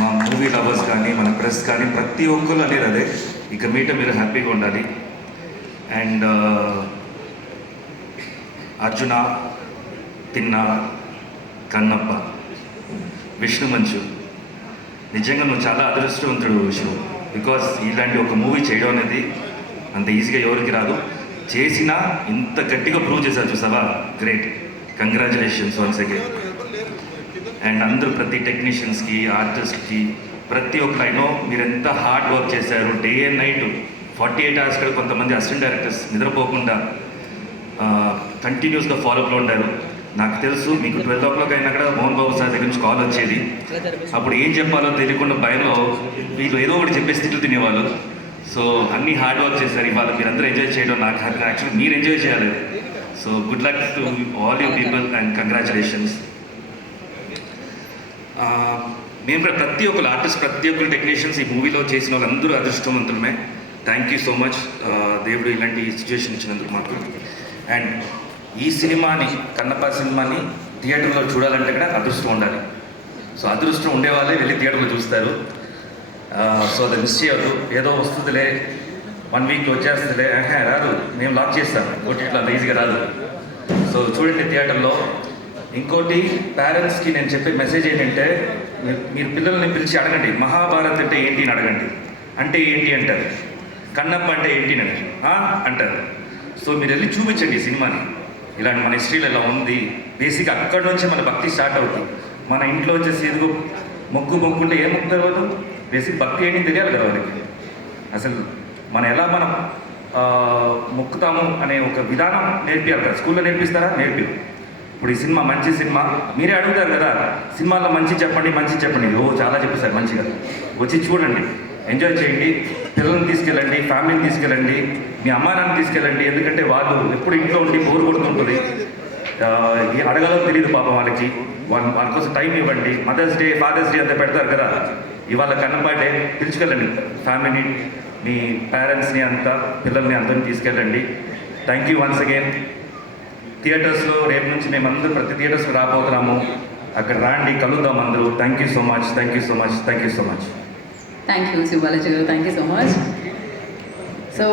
మా movie lovers కానీ మన ప్రెస్ కానీ ప్రతి ఒక్కరు అనేది అదే, ఇక మీట మీరు హ్యాపీగా ఉండాలి. అండ్ అర్జున, తిన్న, కన్నప్ప, విష్ణు మంచు, నిజంగా నువ్వు చాలా అదృష్టవంతుడు విష్ణు. బికాస్ ఇలాంటి ఒక మూవీ చేయడం అనేది అంత ఈజీగా ఎవరికి రాదు. చేసినా ఇంత గట్టిగా ప్రూవ్ చేశారు చూసావా, great. Congratulations once again. And అందరూ ప్రతి టెక్నీషియన్స్కి, ఆర్టిస్ట్కి, ప్రతి ఒక్కరు అయినో మీరు ఎంత హార్డ్ వర్క్ చేశారు. డే అండ్ నైట్ 48 hours కూడా కొంతమంది అసిస్టెంట్ డైరెక్టర్స్ నిద్రపోకుండా కంటిన్యూస్గా ఫాలోఅప్లో ఉండారు. నాకు తెలుసు మీకు 12 o'clock అయినా కూడా మోహన్ బాబు సార్ దగ్గర నుంచి కాల్ వచ్చేది. అప్పుడు ఏం చెప్పాలో తెలియకుండా భయంలో వీళ్ళు ఏదో ఒకటి చెప్పేసి తిట్లు తినేవాళ్ళు. సో అన్ని హార్డ్ వర్క్ చేశారు. ఇవాళ మీరందరూ ఎంజాయ్ చేయడం నాకు హ్యాపీ. యాక్చువల్లీ మీరు ఎంజాయ్ చేయాలి. So good luck to all you people and congratulations. మేము ప్రతి ఒక్కరు ఆర్టిస్ట్, ప్రతి ఒక్కరు టెక్నీషియన్స్ ఈ మూవీలో చేసిన వాళ్ళందరూ అదృష్టవంతులమే. Thank you so much. దేవుడు ఇలాంటి సిచ్యువేషన్ ఇచ్చినందుకు మాకు. అండ్ ఈ సినిమాని, కన్నప్ప సినిమాని థియేటర్లో చూడాలంటే కూడా అదృష్టం ఉండాలి. సో అదృష్టం ఉండే వాళ్ళే వెళ్ళి థియేటర్లో చూస్తారు. సో అది మిస్ చేయవద్దు. ఏదో వస్తుందిలే, 1 weekలో వచ్చేస్తుందిలే, రాదు, మేము లాక్ చేస్తాం, ఓటీటీలో ఈజీగా రాదు. సో చూడండి థియేటర్లో. ఇంకోటి పేరెంట్స్కి నేను చెప్పే మెసేజ్ ఏంటంటే, మీరు పిల్లల్ని పిలిచి అడగండి, మహాభారత్ అంటే ఏంటి అని అడగండి. అంటే ఏంటి అంటారు, కన్నప్ప అంటే ఏంటి అని అంటారు. సో మీరు వెళ్ళి చూపించండి ఈ సినిమాని. ఇలాంటి మన హిస్టరీలో ఇలా ఉంది. బేసిక్ అక్కడి నుంచే మన భక్తి స్టార్ట్ అవుతుంది. మన ఇంట్లో వచ్చేసి ఎదుగు మొక్కుంటే ఏం మొక్కుతారు వాళ్ళు? బేసిక్ భక్తి ఏంటి తెలియాలి కదా వాళ్ళకి. అసలు మనం మొక్కుతాము అనే ఒక విధానం నేర్పియాలి కదా. స్కూల్లో నేర్పిస్తారా? ఇప్పుడు ఈ సినిమా మంచి సినిమా, మీరే అడుగుతారు కదా, సినిమాలో మంచి చెప్పండి. చాలా చెప్పేసారు మంచిగా. వచ్చి చూడండి, ఎంజాయ్ చేయండి. పిల్లల్ని తీసుకెళ్ళండి, ఫ్యామిలీని తీసుకెళ్ళండి, మీ అమ్మా నాన్న తీసుకెళ్ళండి. ఎందుకంటే వాళ్ళు ఎప్పుడు ఇంట్లో ఉండి బోర్ కొడుతుంటుంది. అడగాలో తెలియదు పాపం వాళ్ళకి. వాళ్ళ కోసం టైం ఇవ్వండి. మదర్స్ డే, ఫాదర్స్ డే అంతా పెడతారు కదా, ఇవాళ కన్నప్ప డే, పిలుచుకెళ్ళండి ఫ్యామిలీని, మీ పేరెంట్స్ని అంతా, పిల్లల్ని అందరినీ తీసుకెళ్ళండి. Thank you once again. థియేటర్స్లో రేపు నుంచి మేమందరూ ప్రతి థియేటర్స్కి రాబోతున్నాము. అక్కడ రాండి, కలుద్దాం అందరూ. Thank you so much. Thank you, Subalaji. Thank you so much. So